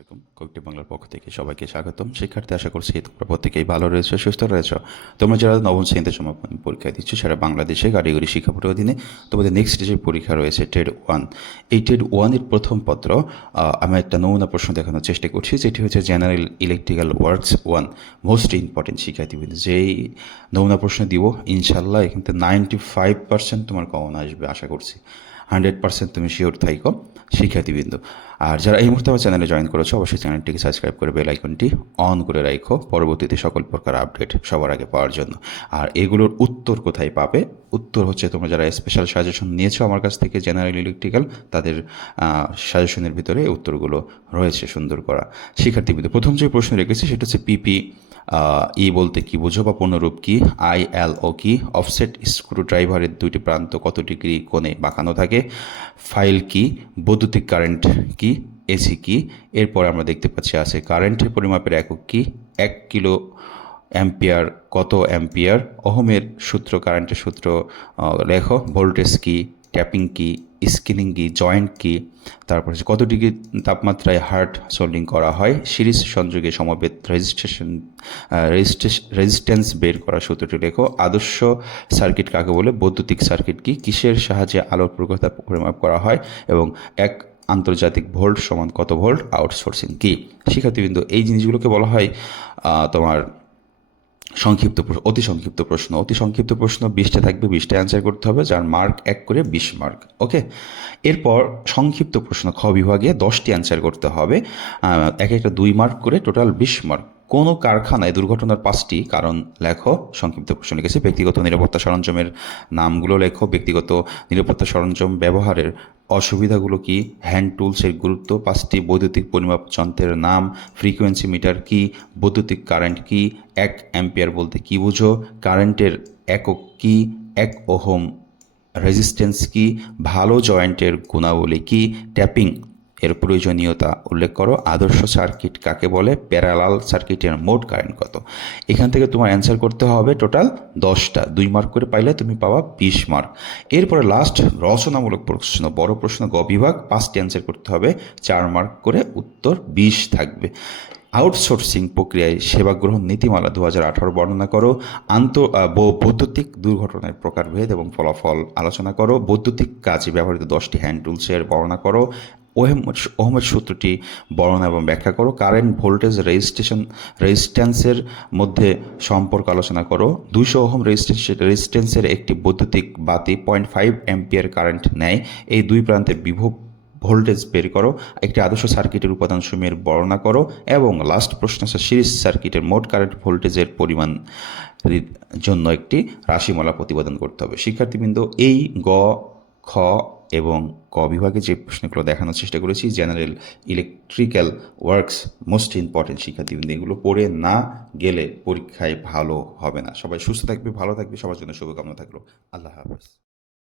আলাইকুম। কয়েকটি বাংলার পক্ষ থেকে সবাইকে স্বাগতম। শিক্ষার্থী, আশা করছি তোমরা প্রত্যেকেই ভালো রয়েছে, সুস্থ রয়েছে। তোমরা যারা নবম শ্রেণীতে সমাপন পরীক্ষা দিচ্ছ, সেটা বাংলাদেশে কারিগরি শিক্ষা বোর্ডের অধীনে তোমাদের নেক্সট যে পরীক্ষা রয়েছে টেড ওয়ান এই টেড ওয়ানের প্রথম পত্র আমি একটা নমুনা প্রশ্ন দেখানোর চেষ্টা করছি, যেটি হচ্ছে general electrical works one most important শিক্ষার্থীবৃন্দ। যেই নমুনা প্রশ্ন দিব, ইনশাল্লাহ এখান থেকে নাইনটি ফাইভ পার্সেন্ট তোমার কমন আসবে, আশা করছি। হান্ড্রেড পার্সেন্ট তুমি শিওর থাইকো, শিক্ষার্থীবৃন্দ। আর যারা এই মুহূর্তে আমার চ্যানেলে জয়েন করেছ অবশ্যই চ্যানেলটিকে সাবস্ক্রাইব করে বেল আইকনটি অন করে রাখো। পরবর্তীতে সকল প্রকার আপডেট সবার আগে পাওয়ার জন্য। আর এগুলোর উত্তর কোথায় পাবে? উত্তর হচ্ছে, তোমরা যারা স্পেশাল সাজেশন নিয়েছো আমার কাছ থেকে জেনারেল ইলেকট্রিক্যাল তাদের সাজেশনের ভিতরে উত্তরগুলো রয়েছে সুন্দর করা। শিক্ষার্থীবৃন্দ, প্রথম যে প্রশ্ন রেখেছি সেটা হচ্ছে পিপি ই বলতে কি বোঝো বা পূর্ণরূপ কি? আই এল ও কি? অফসেট স্ক্রু ড্রাইভারের দুইটি প্রান্ত কত ডিগ্রি কোণে বাঁকানো থাকে? ফাইল কি? বৈদ্যুতিক কারেন্ট কি? এসি কি এরপর আমরা দেখতে পাচ্ছি আছে কারেন্টের পরিমাপের একক কি এক কিলো অ্যাম্পিয়ার কত অ্যাম্পিয়ার ওহমের সূত্র কারেন্টের সূত্র লেখো ভোল্টেজ কি ট্যাপিং কি স্কিনিং কি জয়েন্ট কি তারপর হচ্ছে কত ডিগ্রি তাপমাত্রায় হার্ট সোল্ডিং করা হয়, সিরিজ সংযোগে সমবেত রেজিস্ট্রেশন রেজিস্ট্যান্স বের করা সূত্রটি লেখো, আদর্শ সার্কিট কাকে বলে, বৈদ্যুতিক সার্কিট কি কিসের সাহায্যে আলোর প্রখরতা পরিমাপ করা হয়, এবং এক আন্তর্জাতিক ভোল্ট সমান কত ভোল্ট? আউটসোর্সিং কি? শিক্ষার্থীবৃন্দ, এই জিনিসগুলোকে বলা হয় তোমার সংক্ষিপ্ত অতি সংক্ষিপ্ত প্রশ্ন। অতি সংক্ষিপ্ত প্রশ্ন, বিশটা থাকবে, বিশটা অ্যান্সার করতে হবে, যার মার্ক এক করে বিশ মার্ক ওকে এরপর সংক্ষিপ্ত প্রশ্ন, খ বিভাগে দশটি অ্যান্সার করতে হবে এক একটা দুই মার্ক করে টোটাল বিশ মার্ক কোনো কারখানায় দুর্ঘটনার পাঁচটি? কারণ লেখো, সংক্ষিপ্ত প্রশ্ন লিখেছে, ব্যক্তিগত নিরাপত্তা সরঞ্জামের নামগুলো লেখো, ব্যক্তিগত নিরাপত্তা সরঞ্জাম ব্যবহারের অসুবিধাগুলো কি? হ্যান্ড টুলসের গুরুত্ব, পাঁচটি বৈদ্যুতিক পরিমাপ যন্ত্রের নাম ফ্রিকোয়েন্সি মিটার কি, বৈদ্যুতিক কারেন্ট কি, এক অ্যাম্পিয়ার বলতে কি বুঝো কারেন্টের একক কি, এক ওহম রেজিস্ট্যান্স কি, ভালো জয়েন্টের গুণাবলী কি ট্যাপিং এর প্রয়োজনীয়তা উল্লেখ করো। আদর্শ সার্কিট কাকে বলে? প্যারালাল সার্কিটের মোট কারেন্ট কত? এখান থেকে তোমার অ্যান্সার করতে হবে টোটাল দশটা। দুই মার্ক করে পাইলে তুমি পাওয়া বিশ মার্ক। এরপরে লাস্ট রচনামূলক প্রশ্ন। বড় প্রশ্ন গ বিভাগ। পাঁচটি অ্যান্সার করতে হবে। চার মার্ক করে উত্তর বিশ থাকবে। আউটসোর্সিং প্রক্রিয়ায় সেবা গ্রহণ নীতিমালা দু হাজার আঠারো বর্ণনা করো, আন্ত বৈদ্যুতিক দুর্ঘটনার প্রকারভেদ এবং ফলাফল আলোচনা করো, বৈদ্যুতিক কাজে ব্যবহৃত দশটি হ্যান্ড টুলসের বর্ণনা করো ওহেম ওহমের সূত্রটি বর্ণনা এবং ব্যাখ্যা করো, কারেন্ট ভোল্টেজ রেজিস্ট্রেশন রেজিস্ট্যান্সের মধ্যে সম্পর্ক আলোচনা করো দুশো ওহম রেজিস্ট্যান্স রেজিস্ট্যান্সের একটি বৈদ্যুতিক বাতি পয়েন্ট ফাইভ অ্যাম্পিয়ার কারেন্ট নেয়, এই দুই প্রান্তে বিভব ভোল্টেজ বের করো, একটি আদর্শ সার্কিটের উপাদানসমূহের বর্ণনা করো এবং লাস্ট প্রশ্ন আছে সিরিজ সার্কিটের মোট কারেন্ট ভোল্টেজের পরিমাণ জন্য একটি রাশিমালা প্রতিপাদন করতে হবে। শিক্ষার্থীবৃন্দ, এই গ, খ এবং ক বিভাগে যে প্রশ্নগুলো দেখানোর চেষ্টা করেছি general electrical works most important শিক্ষার্থীবৃন্দ, এগুলো পড়ে না গেলে পরীক্ষায় ভালো হবে না। সবাই সুস্থ থাকবে, ভালো থাকবে, সবার জন্য শুভকামনা থাকল। আল্লাহ হাফেজ।